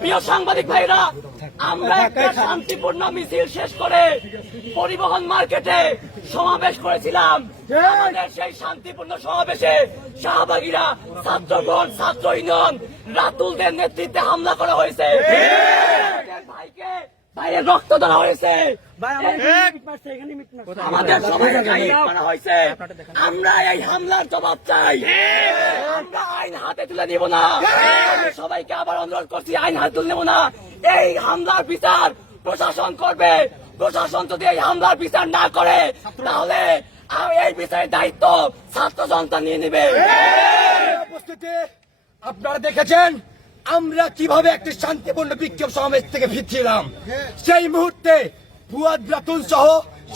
প্রিয় সাংবাদিক ভাইরা, আমরা একটা শান্তিপূর্ণ মিছিল শেষ করে পরিবহন মার্কেটে সমাবেশ করেছিলাম। আমাদের সেই শান্তিপূর্ণ সমাবেশে শাহবাগীরা, ছাত্রগণ, ছাত্র ইউনিয়ন, রাতুলদের নেতৃত্বে হামলা করা হয়েছে। ভাইকে বাইরে রক্ত দেওয়া হয়েছে, আমাদের সবাই করা হয়েছে। আমরা এই হামলার জবাব চাই, আমরা আইন হাতে তুলে নিব না। সবাইকে আবার অনুরোধ করছি, আইন হাতে তুলে নেব না। এই হামলার বিচার প্রশাসন করবে। প্রশাসন যদি এই হামলার বিচার না করে, তাহলে এই বিচারের দায়িত্ব ছাত্র জনতা নিয়ে নেবে। উপস্থিতি আপনারা দেখেছেন আমরা কিভাবে একটি শান্তিপূর্ণ বিক্ষোভ সমাবেশ থেকে ফিরছিলাম। সেই মুহূর্তে ফুয়াদ রাতুল সহ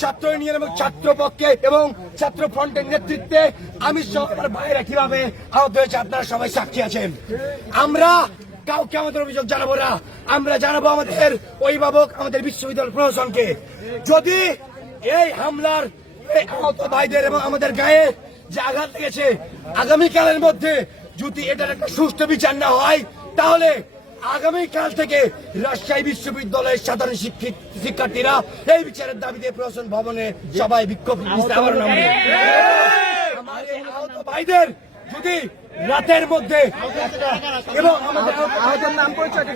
ছাত্র ইউনিয়ন এবং ছাত্র পক্ষে এবং ছাত্র ফ্রন্টের নেতৃত্বে আমি সহ আমার ভাইরা কিভাবে আহত হয়েছে আপনারা সবাই সাক্ষী আছেন। আমরা কাউকে আমাদের অভিযোগ জানাবো না, আমরা জানাবো আমাদের অভিভাবক, আমাদের বিশ্ববিদ্যালয় প্রশাসনকে। যদি এই হামলার আহত ভাইদের এবং আমাদের গায়ে যে আঘাত লেগেছে, আগামীকালের মধ্যে যদি এটার একটা সুষ্ঠু বিচার না হয়, তাহলে আগামীকাল থেকে রাজশাহী বিশ্ববিদ্যালয়ের সাধারণ শিক্ষার্থীরা এই বিচারের দাবিতে প্রশাসন ভবনে সবাই বিক্ষোভ আমার এই আহত ভাইদের যদি রাতের মধ্যে এবং আমাদের আহতের নাম পরিচয়